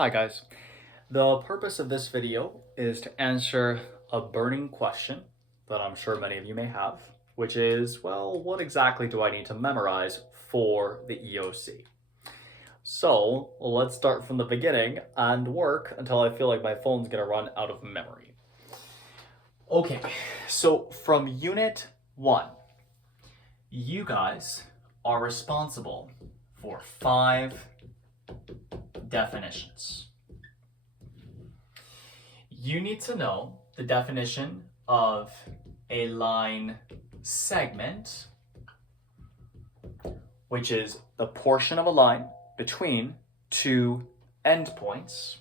Hi guys. The purpose of this video is to answer a burning question that I'm sure many of you may have, which is, well, what exactly do I need to memorize for the EOC? So let's start from the beginning and work until I feel like my phone's gonna run out of memory. Okay, so from Unit 1, you guys are responsible for 5 definitions. You need to know the definition of a line segment, which is the portion of a line between 2 endpoints.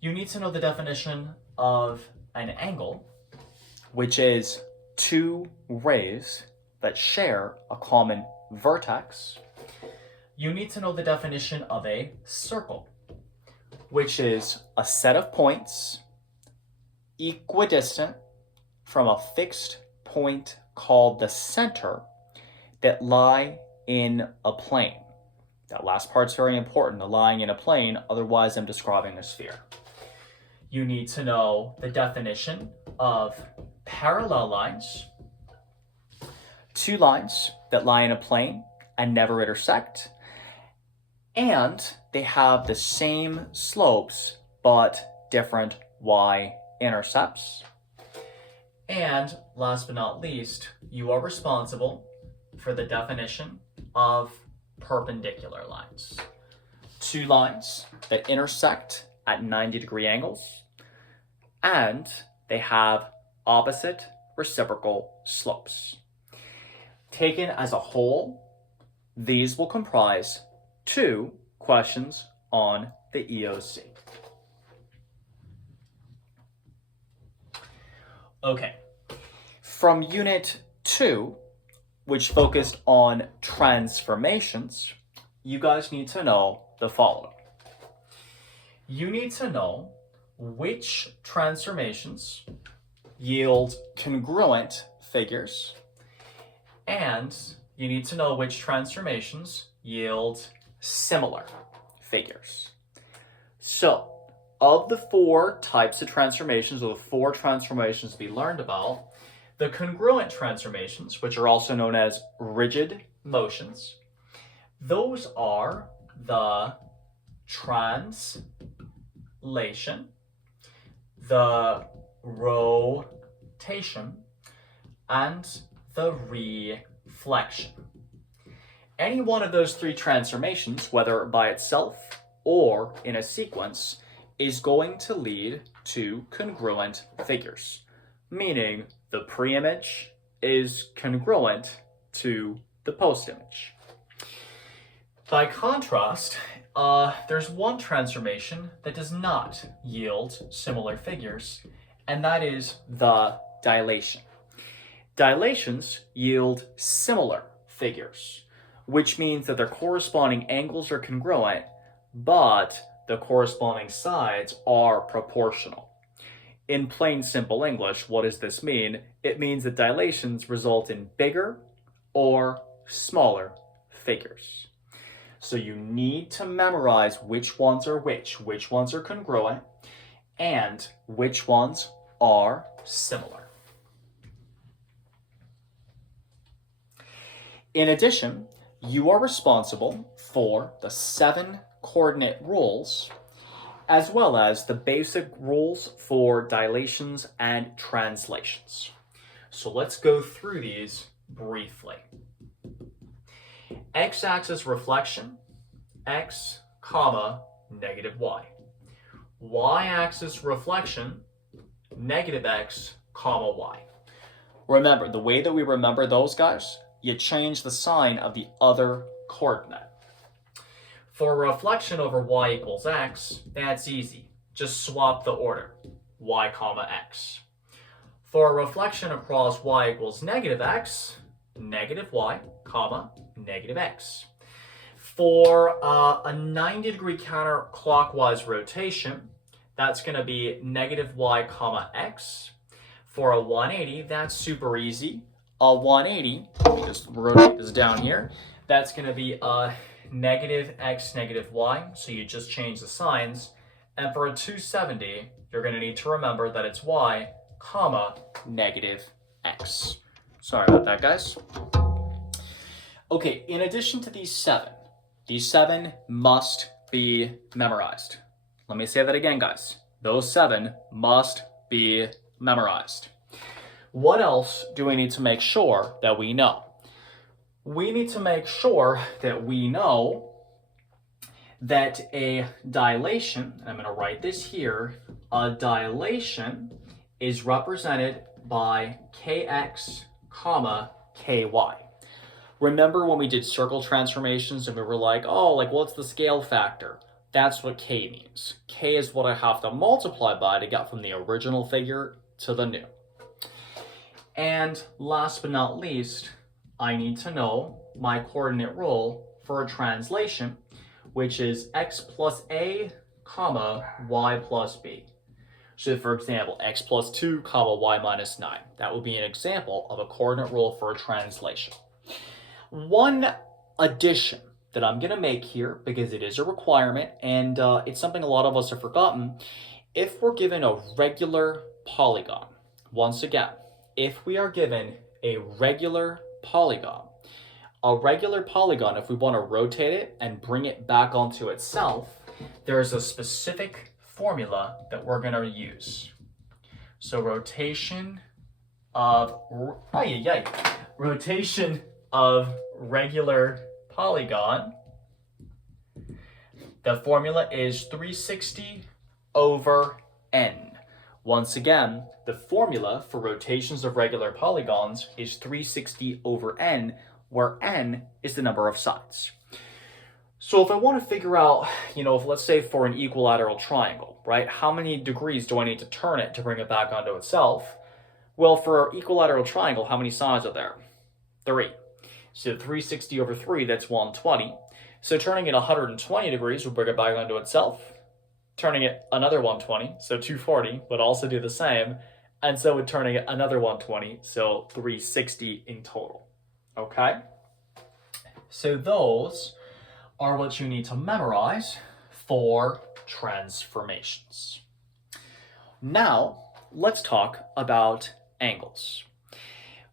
You need to know the definition of an angle, which is 2 rays that share a common vertex. You need to know the definition of a circle, which is a set of points equidistant from a fixed point called the center that lie in a plane. That last part's very important, the lying in a plane, otherwise I'm describing a sphere. You need to know the definition of parallel lines, 2 lines that lie in a plane and never intersect, and they have the same slopes but different y-intercepts. And last but not least, you are responsible for the definition of perpendicular lines. 2 lines that intersect at 90-degree angles, and they have opposite reciprocal slopes. Taken as a whole, these will comprise 2 questions on the EOC. Okay, from Unit 2, which focused on transformations, you guys need to know the following. You need to know which transformations yield congruent figures, and you need to know which transformations yield similar figures. So, of the 4 types of transformations, or the 4 transformations we learned about, the congruent transformations, which are also known as rigid motions, those are the translation, the rotation, and the reflection. Any one of those 3 transformations, whether by itself or in a sequence, is going to lead to congruent figures, meaning the pre-image is congruent to the post-image. By contrast, there's one transformation that does not yield similar figures, and that is the dilation. Dilations yield similar figures, which means that their corresponding angles are congruent, but the corresponding sides are proportional. In plain simple English, what does this mean? It means that dilations result in bigger or smaller figures. So you need to memorize which ones are which ones are congruent, and which ones are similar. In addition, you are responsible for the 7 coordinate rules, as well as the basic rules for dilations and translations. So let's go through these briefly. X-axis reflection, x, comma, negative y. Y-axis reflection, negative x, comma, y. Remember, the way that we remember those guys, you change the sign of the other coordinate. For reflection over y equals x, that's easy. Just swap the order, y comma x. For a reflection across y equals negative x, negative y comma negative x. For a 90-degree counterclockwise rotation, that's going to be negative y comma x. For a 180, that's super easy. A 180, let me just rotate this down here, that's going to be negative x, negative y, so you just change the signs. And for a 270, you're going to need to remember that it's y, comma, negative x. Sorry about that, guys. Okay, in addition to these seven must be memorized. Let me say that again, guys. Those 7 must be memorized. What else do we need to make sure that we know? We need to make sure that we know that a dilation, and I'm going to write this here, a dilation is represented by kx, comma, ky. Remember when we did circle transformations and we were like, oh, like what's the scale factor? That's what k means. K is what I have to multiply by to get from the original figure to the new. And last but not least, I need to know my coordinate rule for a translation, which is x plus a, comma, y plus b. So for example, x plus 2, comma, y minus 9. That would be an example of a coordinate rule for a translation. One addition that I'm going to make here, because it is a requirement, and it's something a lot of us have forgotten, if we're given a regular polygon, once again, if we are given a regular polygon, if we want to rotate it and bring it back onto itself, there's a specific formula that we're going to use. So rotation of regular polygon, the formula is 360 over n. Once again, the formula for rotations of regular polygons is 360 over n, where n is the number of sides. So if I want to figure out, if let's say for an equilateral triangle, right, how many degrees do I need to turn it to bring it back onto itself? Well, for our equilateral triangle, how many sides are there? 3. So 360 over 3, that's 120. So turning it 120 degrees will bring it back onto itself. Turning it another 120, so 240, would also do the same. And so with turning it another 120, so 360 in total. Okay? So those are what you need to memorize for transformations. Now, let's talk about angles.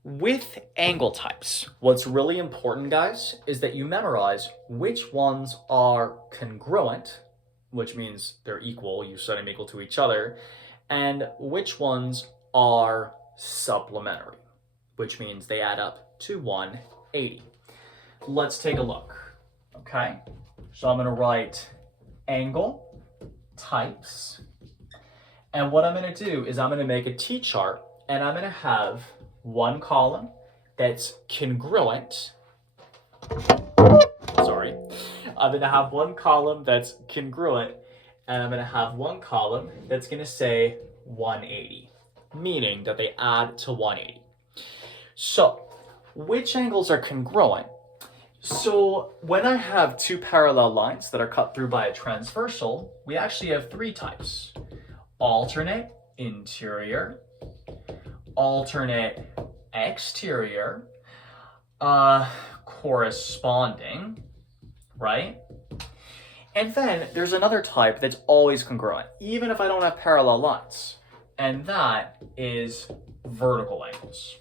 With angle types, what's really important, guys, is that you memorize which ones are congruent, which means they're equal, you set them equal to each other, and which ones are supplementary, which means they add up to 180. Let's take a look, okay? So I'm going to write angle types, and what I'm going to do is I'm going to make a T-chart, and I'm going to have one column that's congruent. I'm going to have one column that's congruent, and I'm going to have one column that's going to say 180, meaning that they add to 180. So, which angles are congruent? So, when I have two parallel lines that are cut through by a transversal, we actually have 3 types. Alternate interior, alternate exterior, corresponding, right? And then there's another type that's always congruent, even if I don't have parallel lines, and that is vertical angles.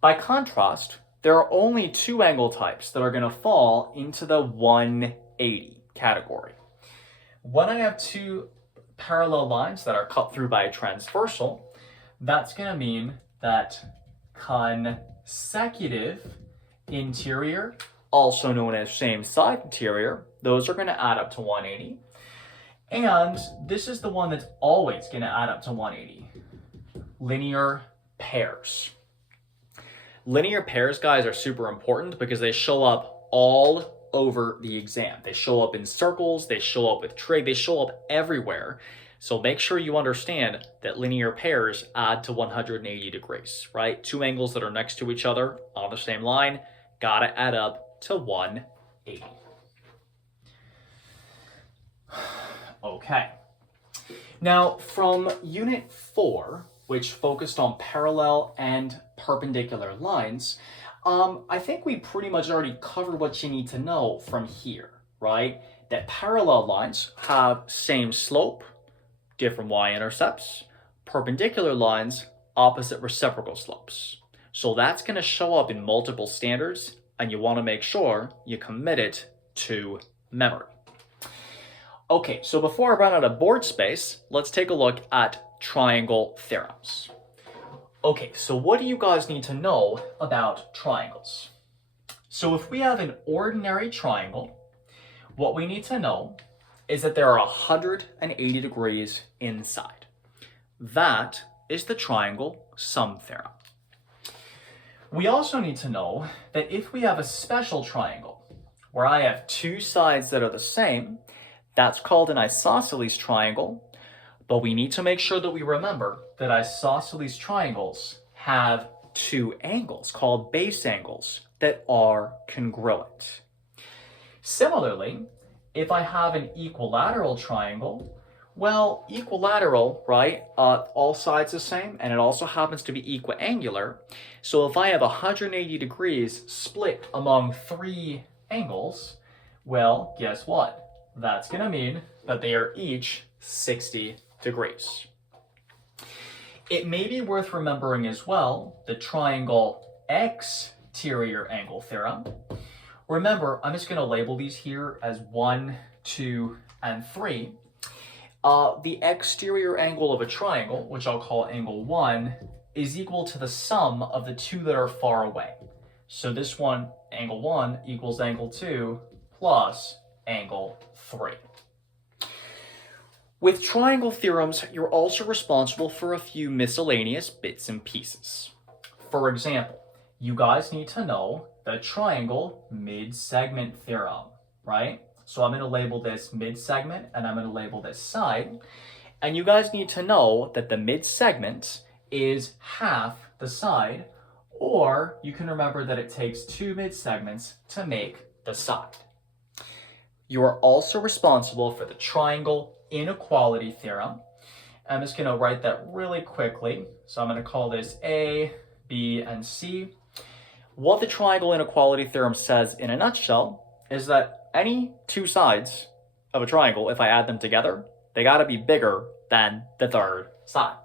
By contrast, there are only 2 angle types that are going to fall into the 180 category. When I have 2 parallel lines that are cut through by a transversal, that's going to mean that consecutive interior, also known as same side interior, those are going to add up to 180. And this is the one that's always going to add up to 180. Linear pairs. Linear pairs, guys, are super important because they show up all over the exam. They show up in circles, they show up with trig, they show up everywhere. So make sure you understand that linear pairs add to 180 degrees, right? 2 angles that are next to each other on the same line, gotta add up to 180. Okay. Now, from Unit 4, which focused on parallel and perpendicular lines, I think we pretty much already covered what you need to know from here, right? That parallel lines have same slope, different y-intercepts, perpendicular lines, opposite reciprocal slopes. So that's going to show up in multiple standards, and you want to make sure you commit it to memory. Okay, so before I run out of board space, let's take a look at triangle theorems. Okay, so what do you guys need to know about triangles? So if we have an ordinary triangle, what we need to know is that there are 180 degrees inside. That is the triangle sum theorem. We also need to know that if we have a special triangle, where I have two sides that are the same, that's called an isosceles triangle, but we need to make sure that we remember that isosceles triangles have two angles called base angles that are congruent. Similarly, if I have an equilateral triangle, well, equilateral, right, all sides the same, and it also happens to be equiangular. So if I have 180 degrees split among three angles, well, guess what? That's going to mean that they are each 60 degrees. It may be worth remembering as well the triangle exterior angle theorem. Remember, I'm just going to label these here as 1, 2, and 3. The exterior angle of a triangle, which I'll call angle 1, is equal to the sum of the two that are far away. So this one, angle 1, equals angle 2 plus angle 3. With triangle theorems, you're also responsible for a few miscellaneous bits and pieces. For example, you guys need to know the triangle mid-segment theorem, right? So I'm going to label this mid-segment and I'm going to label this side. And you guys need to know that the mid-segment is half the side, or you can remember that it takes two mid-segments to make the side. You are also responsible for the triangle inequality theorem. I'm just going to write that really quickly. So I'm going to call this A, B, and C. What the triangle inequality theorem says in a nutshell is that any two sides of a triangle, if I add them together, they got to be bigger than the third side.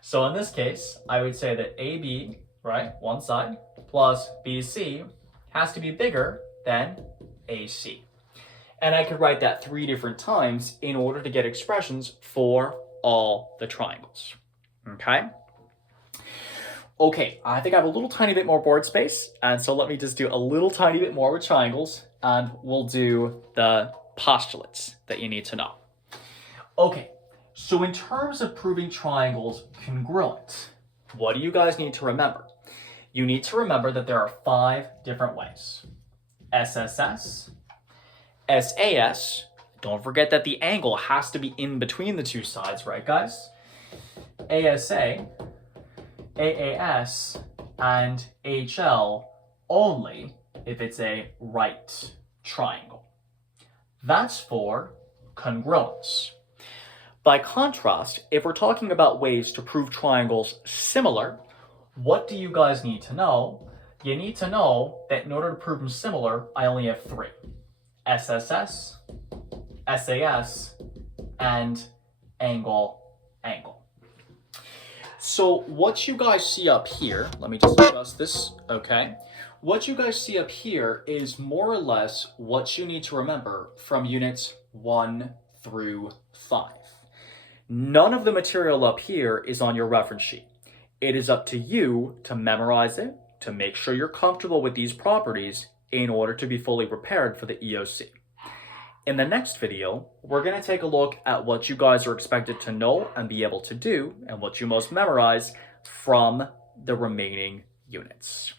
So in this case, I would say that AB, right, one side, plus BC has to be bigger than AC. And I could write that 3 different times in order to get expressions for all the triangles, okay? Okay, I think I have a little tiny bit more board space, and so let me just do a little tiny bit more with triangles, and we'll do the postulates that you need to know. Okay, so in terms of proving triangles congruent, what do you guys need to remember? You need to remember that there are 5 different ways. SSS, SAS, don't forget that the angle has to be in between the two sides, right guys? ASA, AAS, and HL only if it's a right triangle. That's for congruence. By contrast, if we're talking about ways to prove triangles similar, what do you guys need to know? You need to know that in order to prove them similar, I only have 3. SSS, SAS, and angle. So what you guys see up here, let me just adjust this, okay? What you guys see up here is more or less what you need to remember from units 1 through 5. None of the material up here is on your reference sheet. It is up to you to memorize it, to make sure you're comfortable with these properties in order to be fully prepared for the EOC. In the next video, we're going to take a look at what you guys are expected to know and be able to do, and what you must memorize from the remaining units.